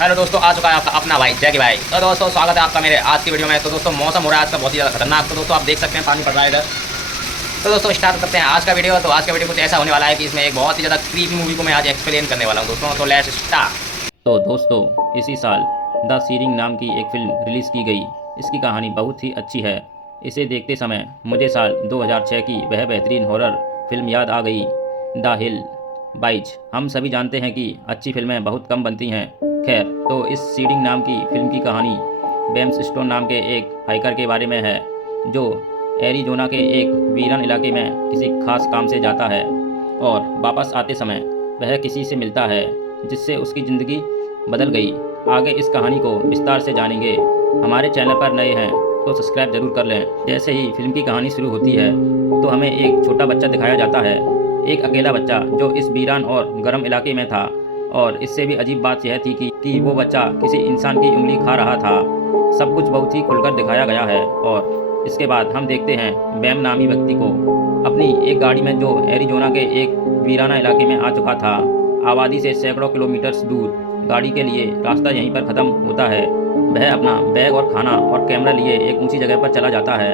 Hello दोस्तों, आ चुका है आपका अपना भाई जैकी भाई। तो दोस्तों स्वागत है आपका मेरे आज की वीडियो में। तो दोस्तों मौसम हो रहा है आज का बहुत ही ज़्यादा खतरनाक। तो दोस्तों आप देख सकते हैं पानी पड़ रहा है इधर। तो दोस्तों स्टार्ट करते हैं आज का वीडियो। तो आज का वीडियो कुछ ऐसा होने वाला है कि इसमें एक बहुत ही ज़्यादा क्रीपी मूवी को मैं आज एक्सप्लेन करने वाला हूँ दोस्तों। तो लेट्स स्टार्ट। तो दोस्तों इसी साल द सीरिंग नाम की एक फ़िल्म रिलीज़ की गई। इसकी कहानी बहुत ही अच्छी है। इसे देखते समय मुझे साल 2006 की वह बेहतरीन हॉरर फिल्म याद आ गई, द हिल बाइज। हम सभी जानते हैं कि अच्छी फिल्में बहुत कम बनती हैं। खैर, तो इस सीडिंग नाम की फिल्म की कहानी बेम्स स्टोन नाम के एक हाइकर के बारे में है, जो एरिजोना के एक वीरान इलाके में किसी खास काम से जाता है और वापस आते समय वह किसी से मिलता है जिससे उसकी ज़िंदगी बदल गई। आगे इस कहानी को विस्तार से जानेंगे। हमारे चैनल पर नए हैं तो सब्सक्राइब जरूर कर लें। जैसे ही फिल्म की कहानी शुरू होती है तो हमें एक छोटा बच्चा दिखाया जाता है, एक अकेला बच्चा जो इस वीरान और गर्म इलाके में था। और इससे भी अजीब बात यह थी कि वो बच्चा किसी इंसान की उंगली खा रहा था। सब कुछ बहुत ही खुलकर दिखाया गया है। और इसके बाद हम देखते हैं बैम नामी व्यक्ति को अपनी एक गाड़ी में, जो एरिजोना के एक वीराना इलाके में आ चुका था। आबादी से सैकड़ों किलोमीटर दूर गाड़ी के लिए रास्ता यहीं पर ख़त्म होता है। वह अपना बैग और खाना और कैमरा लिए एक ऊंची जगह पर चला जाता है।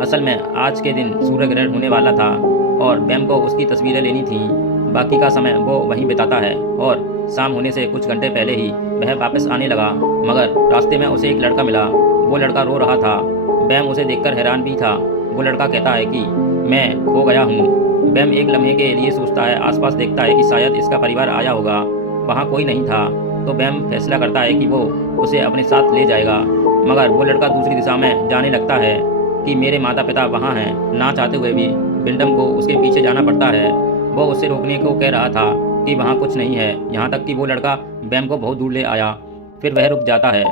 असल में आज के दिन सूर्य ग्रहण होने वाला था और बैम को उसकी तस्वीरें लेनी थीं। बाकी का समय वो वहीं बिताता है और शाम होने से कुछ घंटे पहले ही वह वापस आने लगा, मगर रास्ते में उसे एक लड़का मिला। वो लड़का रो रहा था। बैम उसे देखकर हैरान भी था। वो लड़का कहता है कि मैं खो गया हूँ। बैम एक लम्हे के लिए सोचता है, आसपास देखता है कि शायद इसका परिवार आया होगा। वहाँ कोई नहीं था। तो बैम फैसला करता है कि वो उसे अपने साथ ले जाएगा, मगर वो लड़का दूसरी दिशा में जाने लगता है कि मेरे माता पिता वहाँ हैं। ना चाहते हुए भी विंडम को उसके पीछे जाना पड़ता है। वो उसे रोकने को कह रहा था कि वहाँ कुछ नहीं है, यहाँ तक कि वो लड़का बैम को बहुत दूर ले आया। फिर वह रुक जाता है,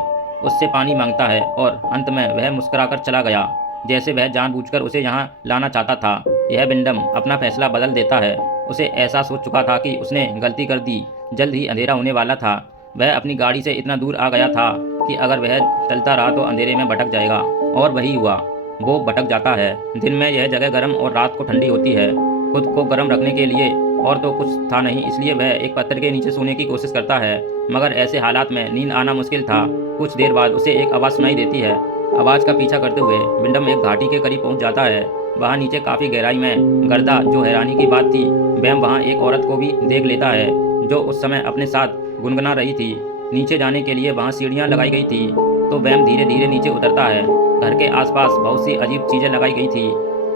उससे पानी मांगता है और अंत में वह मुस्कुराकर चला गया, जैसे वह जानबूझकर उसे यहाँ लाना चाहता था। यह विंडम अपना फैसला बदल देता है। उसे एहसास हो चुका था कि उसने गलती कर दी। जल्द ही अंधेरा होने वाला था। वह अपनी गाड़ी से इतना दूर आ गया था कि अगर वह चलता रहा तो अंधेरे में भटक जाएगा, और वही हुआ। वो भटक जाता है। दिन में यह जगह गर्म और रात को ठंडी होती है। खुद को गर्म रखने के लिए और तो कुछ था नहीं, इसलिए वह एक पत्थर के नीचे सोने की कोशिश करता है, मगर ऐसे हालात में नींद आना मुश्किल था। कुछ देर बाद उसे एक आवाज़ सुनाई देती है। आवाज़ का पीछा करते हुए विंडम एक घाटी के करीब पहुंच जाता है। वहाँ नीचे काफ़ी गहराई में गर्दा, जो हैरानी की बात थी, बैम वहाँ एक औरत को भी देख लेता है जो उस समय अपने साथ गुनगुना रही थी। नीचे जाने के लिए वहाँ सीढ़ियाँ लगाई गई थी। तो बैम धीरे धीरे नीचे उतरता है। घर के आसपास बहुत सी अजीब चीज़ें लगाई गई थी।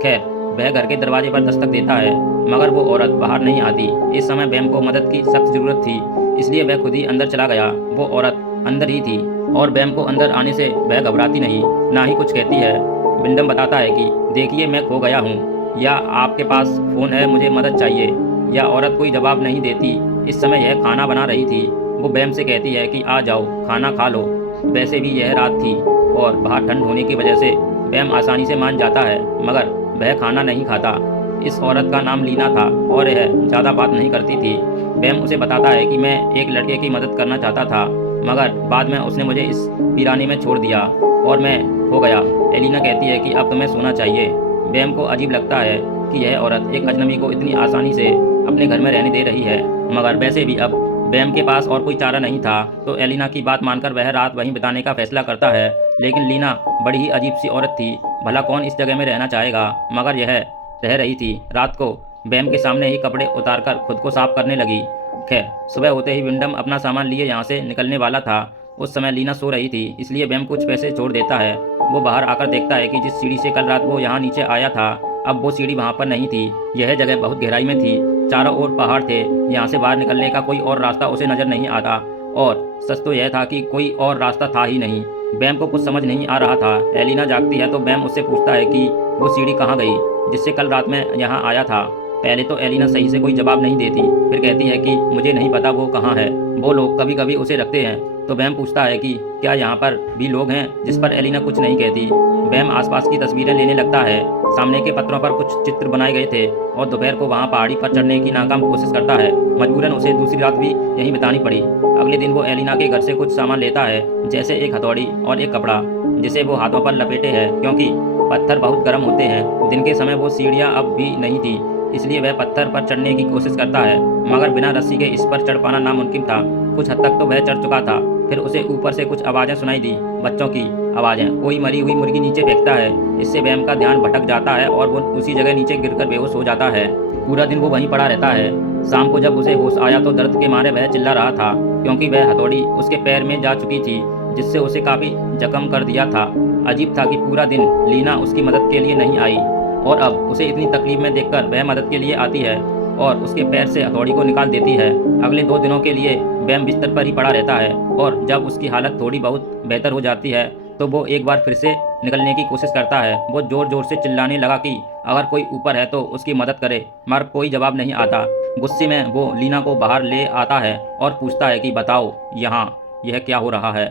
खैर, वह घर के दरवाजे पर दस्तक देता है, मगर वो औरत बाहर नहीं आती। इस समय बैम को मदद की सख्त ज़रूरत थी, इसलिए वह खुद ही अंदर चला गया। वो औरत अंदर ही थी और बैम को अंदर आने से वह घबराती नहीं, ना ही कुछ कहती है। विंडम बताता है कि देखिए, मैं खो गया हूँ, या आपके पास फ़ोन है, मुझे मदद चाहिए। या औरत कोई जवाब नहीं देती। इस समय यह खाना बना रही थी। वो बैम से कहती है कि आ जाओ, खाना खा लो। वैसे भी यह रात थी और बाहर ठंड होने की वजह से बैम आसानी से मान जाता है, मगर वह खाना नहीं खाता। इस औरत का नाम लीना था और यह ज़्यादा बात नहीं करती थी। बैम उसे बताता है कि मैं एक लड़के की मदद करना चाहता था, मगर बाद में उसने मुझे इस वीराने में छोड़ दिया और मैं खो गया। एलिना कहती है कि अब तुम्हें सोना चाहिए। बैम को अजीब लगता है कि यह औरत एक अजनबी को इतनी आसानी से अपने घर में रहने दे रही है, मगर वैसे भी अब बैम के पास और कोई चारा नहीं था। तो एलिना की बात मानकर वह रात वहीं बिताने का फैसला करता है। लेकिन लीना बड़ी ही अजीब सी औरत थी। भला कौन इस जगह में रहना चाहेगा, मगर यह रह रही थी। रात को बैम के सामने ही कपड़े उतारकर खुद को साफ करने लगी। खैर, सुबह होते ही विंडम अपना सामान लिए यहाँ से निकलने वाला था। उस समय लीना सो रही थी, इसलिए बैम कुछ पैसे छोड़ देता है। वो बाहर आकर देखता है कि जिस सीढ़ी से कल रात वो यहाँ नीचे आया था, अब वो सीढ़ी वहाँ पर नहीं थी। यह जगह बहुत गहराई में थी। चारों ओर पहाड़ थे। यहाँ से बाहर निकलने का कोई और रास्ता उसे नजर नहीं आता, और सच तो यह था कि कोई और रास्ता था ही नहीं। बैम को कुछ समझ नहीं आ रहा था। एलिना जागती है तो बैम उससे पूछता है कि वो सीढ़ी कहाँ गई जिससे कल रात में यहाँ आया था। पहले तो एलिना सही से कोई जवाब नहीं देती, फिर कहती है कि मुझे नहीं पता वो कहाँ है। वो लोग कभी कभी उसे रखते हैं। तो बैम पूछता है कि क्या यहाँ पर भी लोग हैं, जिस पर एलिना कुछ नहीं कहती। बैम आसपास की तस्वीरें लेने लगता है। सामने के पत्थरों पर कुछ चित्र बनाए गए थे और दोपहर को वहाँ पहाड़ी पर चढ़ने की नाकाम कोशिश करता है। मजबूरन उसे दूसरी रात भी यहीं बितानी पड़ी। अगले दिन वो एलिना के घर से कुछ सामान लेता है, जैसे एक हथौड़ी और एक कपड़ा, जिसे वो हाथों पर लपेटे है, क्योंकि पत्थर बहुत गर्म होते हैं। दिन के समय वो सीढ़ियाँ अब भी नहीं थी, इसलिए वह पत्थर पर चढ़ने की कोशिश करता है, मगर बिना रस्सी के इस पर चढ़ पाना नामुमकिन था। कुछ हद तक तो वह चढ़ चुका था। फिर उसे ऊपर से कुछ आवाज़ें सुनाई दी, बच्चों की आवाज़ें। कोई मरी हुई मुर्गी नीचे फेंकता है। इससे वैम का ध्यान भटक जाता है और वो उसी जगह नीचे गिरकर बेहोश हो जाता है। पूरा दिन वो वहीं पड़ा रहता है। शाम को जब उसे होश आया तो दर्द के मारे वह चिल्ला रहा था, क्योंकि वह हथौड़ी उसके पैर में जा चुकी थी, जिससे उसे काफ़ी जख्म कर दिया था। अजीब था कि पूरा दिन लीना उसकी मदद के लिए नहीं आई, और अब उसे इतनी तकलीफ में देखकर वह मदद के लिए आती है और उसके पैर से हथौड़ी को निकाल देती है। अगले 2 दिनों के लिए वैम बिस्तर पर ही पड़ा रहता है, और जब उसकी हालत थोड़ी बहुत बेहतर हो जाती है तो वो एक बार फिर से निकलने की कोशिश करता है। वो ज़ोर ज़ोर से चिल्लाने लगा कि अगर कोई ऊपर है तो उसकी मदद करे, मगर कोई जवाब नहीं आता। गुस्से में वो लीना को बाहर ले आता है और पूछता है कि बताओ यहाँ यह क्या हो रहा है,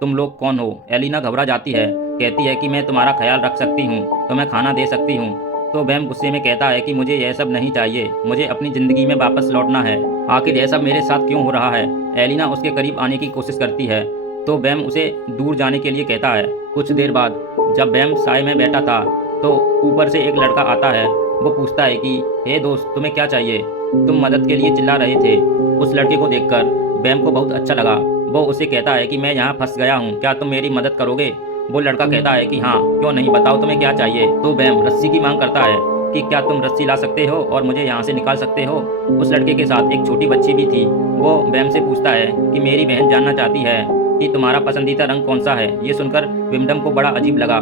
तुम लोग कौन हो। एलिना घबरा जाती है, कहती है कि मैं तुम्हारा ख्याल रख सकती हूँ, तुम्हें खाना दे सकती हूँ। तो वैम गुस्से में कहता है कि मुझे यह सब नहीं चाहिए, मुझे अपनी ज़िंदगी में वापस लौटना है। आखिर यह सब मेरे साथ क्यों हो रहा है। एलिना उसके करीब आने की कोशिश करती है तो वैम उसे दूर जाने के लिए कहता है। कुछ देर बाद जब वैम साए में बैठा था तो ऊपर से एक लड़का आता है। वो पूछता है कि हे दोस्त, तुम्हें क्या चाहिए, तुम मदद के लिए चिल्ला रहे थे। उस लड़के को देखकर वैम को बहुत अच्छा लगा। वो उसे कहता है कि मैं यहाँ फंस गया हूँ, क्या तुम मेरी मदद करोगे। वो लड़का कहता है कि हाँ क्यों नहीं, बताओ तुम्हें क्या चाहिए। तो वैम रस्सी की मांग करता है कि क्या तुम रस्सी ला सकते हो और मुझे यहाँ से निकाल सकते हो। उस लड़के के साथ एक छोटी बच्ची भी थी। वो वैम से पूछता है कि मेरी बहन जानना चाहती है कि तुम्हारा पसंदीदा रंग कौन सा है। ये सुनकर विमडम को बड़ा अजीब लगा।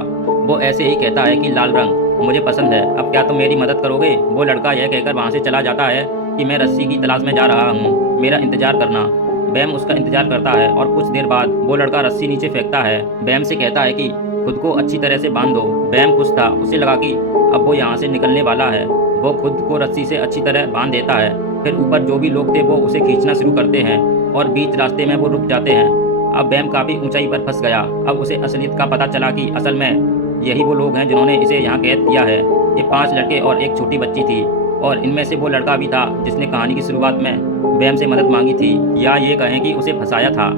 वो ऐसे ही कहता है कि लाल रंग मुझे पसंद है, अब क्या तुम मेरी मदद करोगे। वो लड़का यह कहकर वहाँ से चला जाता है कि मैं रस्सी की तलाश में जा रहा हूँ, मेरा इंतजार करना। वैम उसका इंतजार करता है और कुछ देर बाद वो लड़का रस्सी नीचे फेंकता है। वैम से कहता है कि खुद को अच्छी तरह से बांध दो। वैम खुश था, उसे लगा कि अब वो यहाँ से निकलने वाला है। वो खुद को रस्सी से अच्छी तरह बांध देता है। फिर ऊपर जो भी लोग थे वो उसे खींचना शुरू करते हैं और बीच रास्ते में वो रुक जाते हैं। अब वैम काफ़ी ऊंचाई पर फंस गया। अब उसे असलियत का पता चला कि असल में यही वो लोग हैं जिन्होंने इसे यहाँ कैद किया है। ये 5 लड़के और एक छोटी बच्ची थी, और इनमें से वो लड़का भी था जिसने कहानी की शुरुआत में वैम से मदद मांगी थी, या ये कहें कि उसे फंसाया था।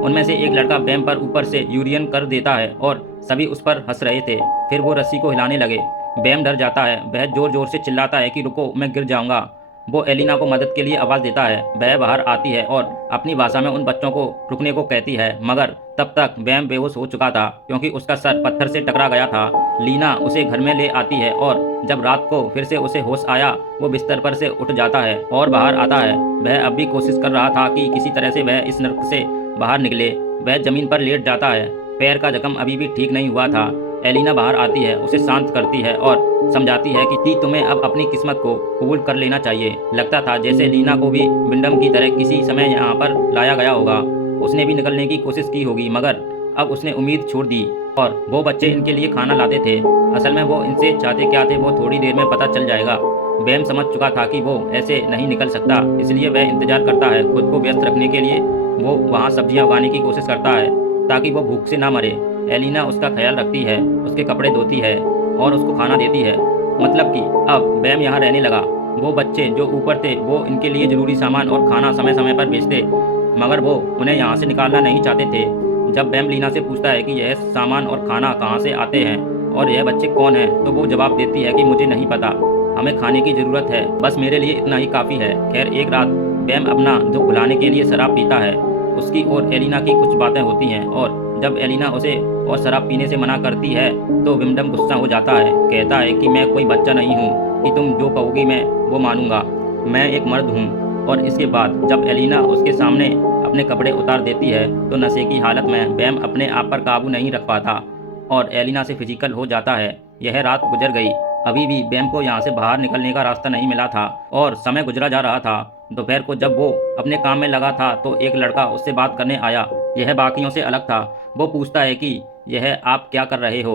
उनमें से एक लड़का वैम पर ऊपर से यूरियन कर देता है और सभी उस पर हंस रहे थे। फिर वो रस्सी को हिलाने लगे। वैम डर जाता है, वह जोर जोर से चिल्लाता है कि रुको, मैं गिर जाऊंगा। वो एलिना को मदद के लिए आवाज़ देता है। वह बाहर आती है और अपनी भाषा में उन बच्चों को रुकने को कहती है, मगर तब तक वैम बेहोश हो चुका था क्योंकि उसका सर पत्थर से टकरा गया था। लीना उसे घर में ले आती है और जब रात को फिर से उसे होश आया, वो बिस्तर पर से उठ जाता है और बाहर आता है। वह अब भी कोशिश कर रहा था कि किसी तरह से वह इस नर्क से बाहर निकले। वह जमीन पर लेट जाता है, पैर का जख्म अभी भी ठीक नहीं हुआ था। एलिना बाहर आती है, उसे शांत करती है और समझाती है कि तुम्हें अब अपनी किस्मत को कबूल कर लेना चाहिए। लगता था जैसे लीना को भी विंडम की तरह किसी समय यहाँ पर लाया गया होगा। उसने भी निकलने की कोशिश की होगी, मगर अब उसने उम्मीद छोड़ दी। और वो बच्चे इनके लिए खाना लाते थे। असल में वो इनसे चाहते क्या थे वो थोड़ी देर में पता चल जाएगा। वैम समझ चुका था कि वो ऐसे नहीं निकल सकता, इसलिए वह इंतजार करता है। खुद को व्यस्त रखने के लिए वो वहाँ सब्जियाँ उगाने की कोशिश करता है ताकि वो भूख से ना मरे। एलिना उसका ख्याल रखती है, उसके कपड़े धोती है और उसको खाना देती है। मतलब कि अब वैम यहाँ रहने लगा। वो बच्चे जो ऊपर थे वो इनके लिए ज़रूरी सामान और खाना समय समय पर भेजते, मगर वो उन्हें यहाँ से निकालना नहीं चाहते थे। जब वैम लीना से पूछता है कि यह सामान और खाना कहाँ से आते हैं और यह बच्चे कौन हैं, तो वो जवाब देती है कि मुझे नहीं पता, हमें खाने की ज़रूरत है, बस मेरे लिए इतना ही काफ़ी है। खैर, एक रात वैम अपना दुख भुलाने के लिए शराब पीता है। उसकी और एलिना की कुछ बातें होती हैं, और जब एलिना उसे और शराब पीने से मना करती है तो विमडम गुस्सा हो जाता है। कहता है कि मैं कोई बच्चा नहीं हूँ कि तुम जो कहोगी मैं वो मानूंगा, मैं एक मर्द हूँ। और इसके बाद जब एलिना उसके सामने अपने कपड़े उतार देती है तो नशे की हालत में वैम अपने आप पर काबू नहीं रख पाता और एलिना से फिजिकल हो जाता है। यह रात गुजर गई। अभी भी वैम को यहाँ से बाहर निकलने का रास्ता नहीं मिला था और समय गुजरा जा रहा था। दोपहर को जब वो अपने काम में लगा था तो एक लड़का उससे बात करने आया। यह बाकियों से अलग था। वो पूछता है कि यह आप क्या कर रहे हो।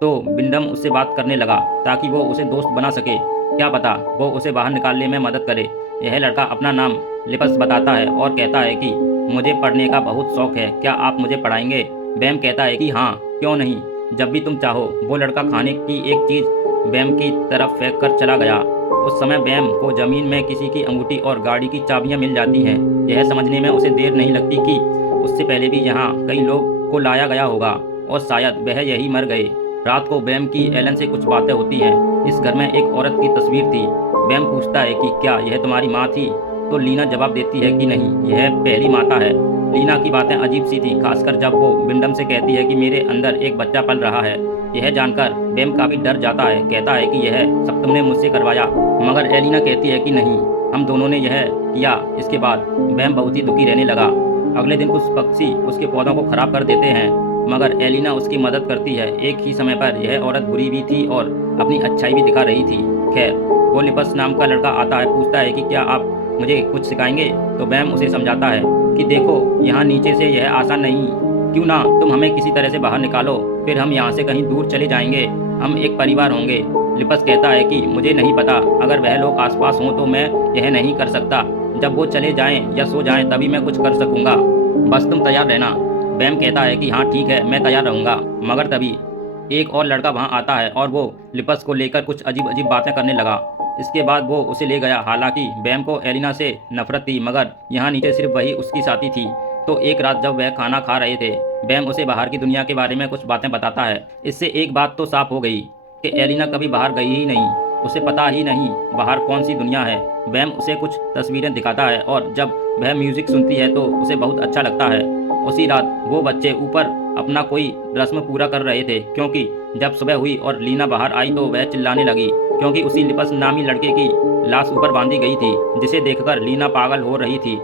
तो विंडम उससे बात करने लगा ताकि वो उसे दोस्त बना सके। क्या पता वो उसे बाहर निकालने में मदद करे। यह लड़का अपना नाम लिपस बताता है और कहता है कि मुझे पढ़ने का बहुत शौक है, क्या आप मुझे पढ़ाएंगे। वैम कहता है कि हाँ, क्यों नहीं, जब भी तुम चाहो। वो लड़का खाने की एक चीज़ वैम की तरफ फेंक कर चला गया। उस समय वैम को ज़मीन में किसी की अंगूठी और गाड़ी की चाबियां मिल जाती हैं। यह समझने में उसे देर नहीं लगती कि उससे पहले भी यहाँ कई लोग को लाया गया होगा और शायद वह यही मर गए। रात को वैम की एलन से कुछ बातें होती हैं। इस घर में एक औरत की तस्वीर थी। वैम पूछता है कि क्या यह तुम्हारी माँ थी। तो लीना जवाब देती है कि नहीं, यह पहली माता है। लीना की बातें अजीब सी थीं, खासकर जब वो विंडम से कहती है कि मेरे अंदर एक बच्चा पल रहा है। यह जानकर बैम काफ़ी डर जाता है, कहता है कि यह सब तुमने मुझसे करवाया। मगर एलिना कहती है कि नहीं, हम दोनों ने यह किया। इसके बाद बैम बहुत ही दुखी रहने लगा। अगले दिन कुछ पक्षी उसके पौधों को खराब कर देते हैं, मगर एलिना उसकी मदद करती है। एक ही समय पर यह औरत बुरी भी थी और अपनी अच्छाई भी दिखा रही थी। खैर, वो लिपस नाम का लड़का आता है, पूछता है कि क्या आप मुझे कुछ सिखाएंगे। तो बैम उसे समझाता है कि देखो, यहाँ नीचे से यह आसान नहीं, क्यों ना तुम हमें किसी तरह से बाहर निकालो, फिर हम यहाँ से कहीं दूर चले जाएंगे, हम एक परिवार होंगे। लिपस कहता है कि मुझे नहीं पता, अगर वह लोग आसपास हों तो मैं यह नहीं कर सकता। जब वो चले जाएं या सो जाएं तभी मैं कुछ कर सकूंगा, बस तुम तैयार रहना। बैम कहता है कि हाँ ठीक है, मैं तैयार रहूँगा। मगर तभी एक और लड़का वहाँ आता है और वो लिपस को लेकर कुछ अजीब अजीब बातें करने लगा। इसके बाद वो उसे ले गया। हालांकि बैम को एलिना से नफरत थी, मगर यहाँ नीचे सिर्फ वही उसकी साथी थी। तो एक रात जब वह खाना खा रहे थे, बैम उसे बाहर की दुनिया के बारे में कुछ बातें बताता है। इससे एक बात तो साफ हो गई कि एलिना कभी बाहर गई ही नहीं, उसे पता ही नहीं बाहर कौन सी दुनिया है। बैम उसे कुछ तस्वीरें दिखाता है और जब वह म्यूजिक सुनती है तो उसे बहुत अच्छा लगता है। उसी रात वो बच्चे ऊपर अपना कोई रस्म पूरा कर रहे थे, क्योंकि जब सुबह हुई और लीना बाहर आई तो वह चिल्लाने लगी, क्योंकि उसी लिपस नामी लड़के की लाश ऊपर बांधी गई थी, जिसे देखकर लीना पागल हो रही थी।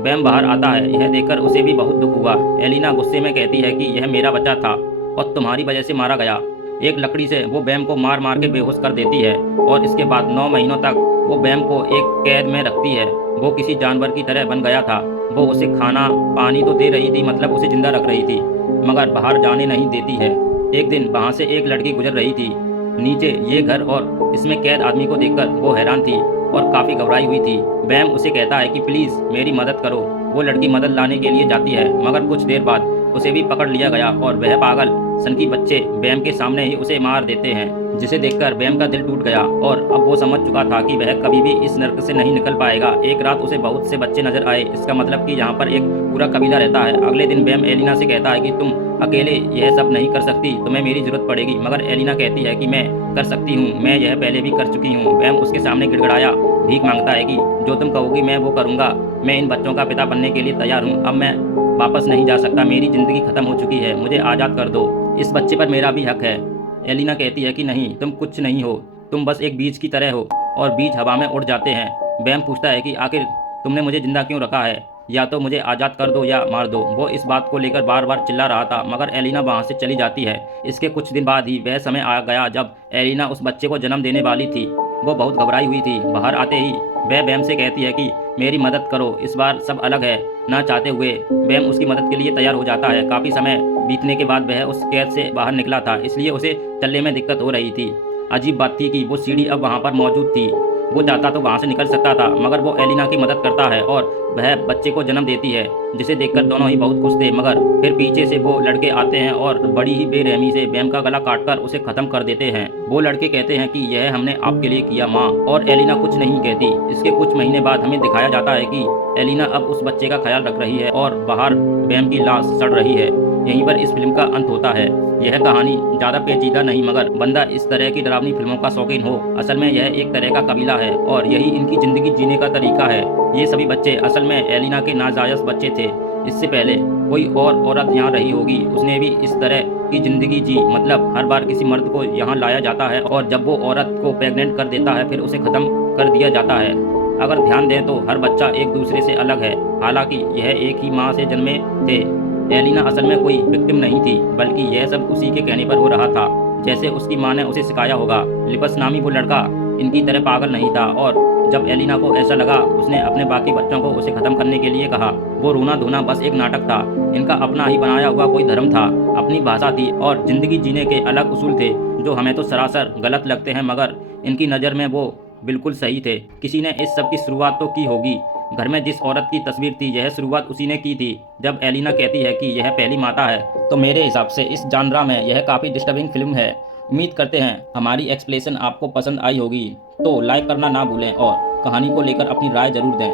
बैम बाहर आता है, यह देखकर उसे भी बहुत दुख हुआ। एलिना गुस्से में कहती है कि यह मेरा बच्चा था और तुम्हारी वजह से मारा गया। एक लकड़ी से वो बैम को मार मार के बेहोश कर देती है और इसके बाद 9 महीनों तक वो बैम को एक कैद में रखती है। वो किसी जानवर की तरह बन गया था। वो उसे खाना पानी तो दे रही थी, मतलब उसे जिंदा रख रही थी, मगर बाहर जाने नहीं देती है। एक दिन वहाँ से एक लड़की गुजर रही थी। नीचे ये घर और इसमें कैद आदमी को देखकर वो हैरान थी और काफ़ी घबराई हुई थी। बैम उसे कहता है कि प्लीज़ मेरी मदद करो। वो लड़की मदद लाने के लिए जाती है, मगर कुछ देर बाद उसे भी पकड़ लिया गया और वह पागल सनकी बच्चे बैम के सामने ही उसे मार देते हैं, जिसे देखकर बैम का दिल टूट गया और अब वो समझ चुका था कि वह कभी भी इस नर्क से नहीं निकल पाएगा। एक रात उसे बहुत से बच्चे नजर आए, इसका मतलब कि यहाँ पर एक पूरा कबीला रहता है। अगले दिन बैम एलिना से कहता है कि तुम अकेले यह सब नहीं कर सकती, तुम्हें मेरी जरूरत पड़ेगी। मगर एलिना कहती है कि मैं कर सकती हूँ, मैं यह पहले भी कर चुकी हूँ। बैम उसके सामने गिड़गिड़ाया भीख मांगता है कि जो तुम कहोगी मैं वो करूँगा, मैं इन बच्चों का पिता बनने के लिए तैयार हूँ। अब मैं वापस नहीं जा सकता, मेरी ज़िंदगी ख़त्म हो चुकी है, मुझे आज़ाद कर दो, इस बच्चे पर मेरा भी हक है। एलिना कहती है कि नहीं, तुम कुछ नहीं हो, तुम बस एक बीज की तरह हो और बीज हवा में उड़ जाते हैं। बैम पूछता है कि आखिर तुमने मुझे जिंदा क्यों रखा है, या तो मुझे आज़ाद कर दो या मार दो। वो इस बात को लेकर बार बार चिल्ला रहा था, मगर एलिना वहाँ से चली जाती है। इसके कुछ दिन बाद ही वह समय आ गया जब एलिना उस बच्चे को जन्म देने वाली थी। वो बहुत घबराई हुई थी। बाहर आते ही वह बैम से कहती है कि मेरी मदद करो, इस बार सब अलग है। ना चाहते हुए बैम उसकी मदद के लिए तैयार हो जाता है। काफ़ी समय बीतने के बाद वह उस कैद से बाहर निकला था, इसलिए उसे चलने में दिक्कत हो रही थी। अजीब बात थी कि वो सीढ़ी अब वहाँ पर मौजूद थी। वो चाहता तो वहाँ से निकल सकता था, मगर वो एलिना की मदद करता है और वह बच्चे को जन्म देती है, जिसे देखकर दोनों ही बहुत खुश थे। मगर फिर पीछे से वो लड़के आते हैं और बड़ी ही बेरहमी से बैम का गला काटकर उसे खत्म कर देते हैं। वो लड़के कहते हैं कि यह हमने आपके लिए किया माँ, और एलिना कुछ नहीं कहती। इसके कुछ महीने बाद हमें दिखाया जाता है कि एलिना अब उस बच्चे का ख्याल रख रही है और बाहर बैम की लाश सड़ रही है। यहीं पर इस फिल्म का अंत होता है। यह कहानी ज़्यादा पेचीदा नहीं, मगर बंदा इस तरह की डरावनी फिल्मों का शौकीन हो, असल में यह एक तरह का कबीला है और यही इनकी ज़िंदगी जीने का तरीका है। ये सभी बच्चे असल में एलिना के नाजायज़ बच्चे थे। इससे पहले कोई और औरत यहाँ रही होगी, उसने भी इस तरह की ज़िंदगी जी, मतलब हर बार किसी मर्द को यहाँ लाया जाता है और जब वो औरत को प्रेग्नेंट कर देता है फिर उसे ख़त्म कर दिया जाता है। अगर ध्यान दें तो हर बच्चा एक दूसरे से अलग है, हालांकि यह एक ही माँ से जन्मे थे। एलिना असल में कोई विक्टिम नहीं थी, बल्कि यह सब उसी के कहने पर हो रहा था, जैसे उसकी माँ ने उसे सिखाया होगा। लिपस नामी वो लड़का इनकी तरह पागल नहीं था और जब एलिना को ऐसा लगा, उसने अपने बाकी बच्चों को उसे ख़त्म करने के लिए कहा। वो रोना धोना बस एक नाटक था, इनका अपना ही बनाया हुआ कोई धर्म था, अपनी भाषा थी और ज़िंदगी जीने के अलग उसूल थे, जो हमें तो सरासर गलत लगते हैं, मगर इनकी नज़र में वो बिल्कुल सही थे। किसी ने इस सब की शुरुआत तो की होगी। घर में जिस औरत की तस्वीर थी, यह शुरुआत उसी ने की थी। जब एलिना कहती है कि यह पहली माता है, तो मेरे हिसाब से इस जानरा में यह काफ़ी डिस्टर्बिंग फिल्म है। उम्मीद करते हैं हमारी एक्सप्लेनेशन आपको पसंद आई होगी, तो लाइक करना ना भूलें और कहानी को लेकर अपनी राय जरूर दें।